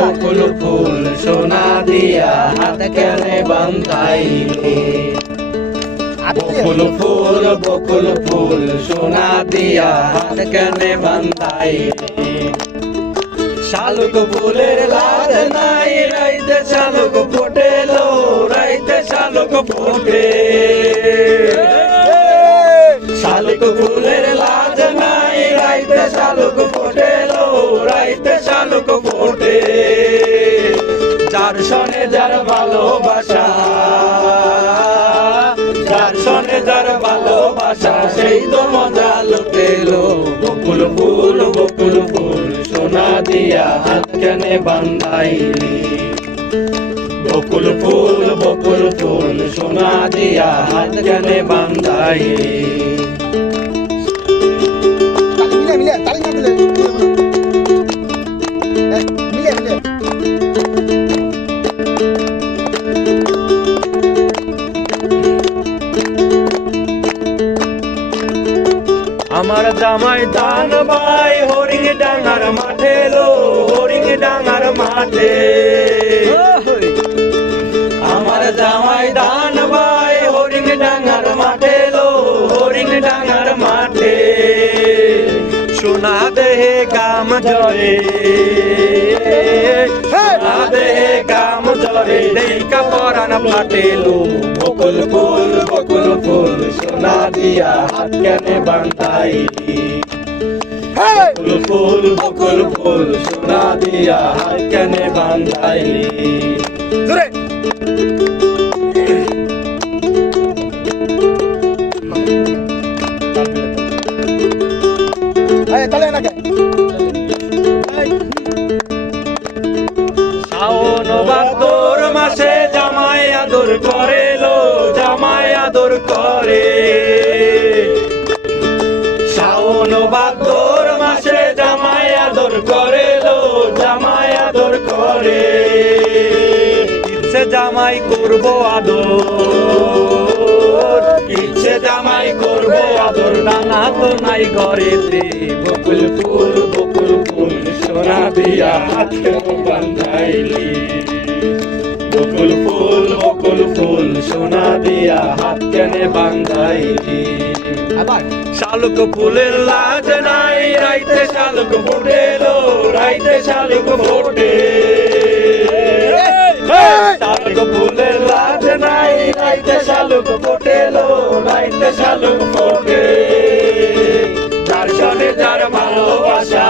বকুল ফুল সোনা দিয়া হাত কেনে বান্ধাইলি বকুল ফুল সোনা দিয়া হাত কেনে বান্ধাইলি শালুক ফুলের লাজ নাই রাইতে শালুক ফোটেলো রাইতে শালুক ফোটে শালুক ফুলের লাজ নাই রাইতে শালুক ফোটেলো রাইতে শালুক ফোটে যার সনে যার ভালোবাসা যার সনে যার ভালোবাসা সেই তো মজা লুটেলো বকুল ফুল সোনা দিয়া হাত কেনে বান্ধাইলি বকুল ফুল সোনা দিয়া হাত কেনে বান্ধাইলি আমার জামাই দান ভাই হরিং ডাঙ্গার মাঠে লো হরিং ডাঙ্গার মাঠে আমার জামাই দান ভাই হরিং ডাঙ্গার মাঠে লো হরিং ডাঙ্গার মাঠে সোনা দেহে কাম জরে সোনা দেহে কাম জরে দেখা পরান ফাটেলো বকুল ফুল সোনা দিয়া হাত কেনে বান্ধাইলি বকুল ফুল সোনা দিয়া হাত কেনে বান্ধাইলি শাওন ভাদর মাসে জামাই আদর করে লো জামাই আদর করে শাওন ভাদর মাসে জামাই আদর করে লো জামাই আদর করে ইচ্ছে জামাই করবো আদর ইচ্ছে জামাই করবো আদর নানা তো নাই ঘরেতে বকুল ফুল সোনা দিয়া হাত বান্ধাইলি বকুল ফুল সোনা দিয়া হাত কেনে বান্ধাইলি শালুক ফুলের লাজ নাই রাইতে শালুক ফোটেলো রাইতে শালুক ফোটে শালুক ফুলের লাজ নাই রাইতে শালুক ফোটেলো রাইতে শালুক ফোটে যার সনে যার ভালোবাসা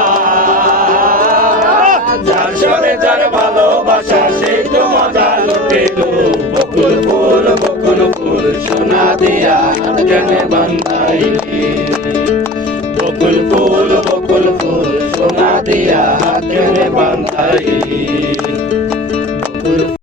যার সনে যার ভালোবাসা সেই তো মজা লুটেলো বকুল ফুল সোনা দিয়া হাত কেনে বান্ধাইলি বকুল ফুল সোনা দিয়া হাত কেনে বান্ধাইলি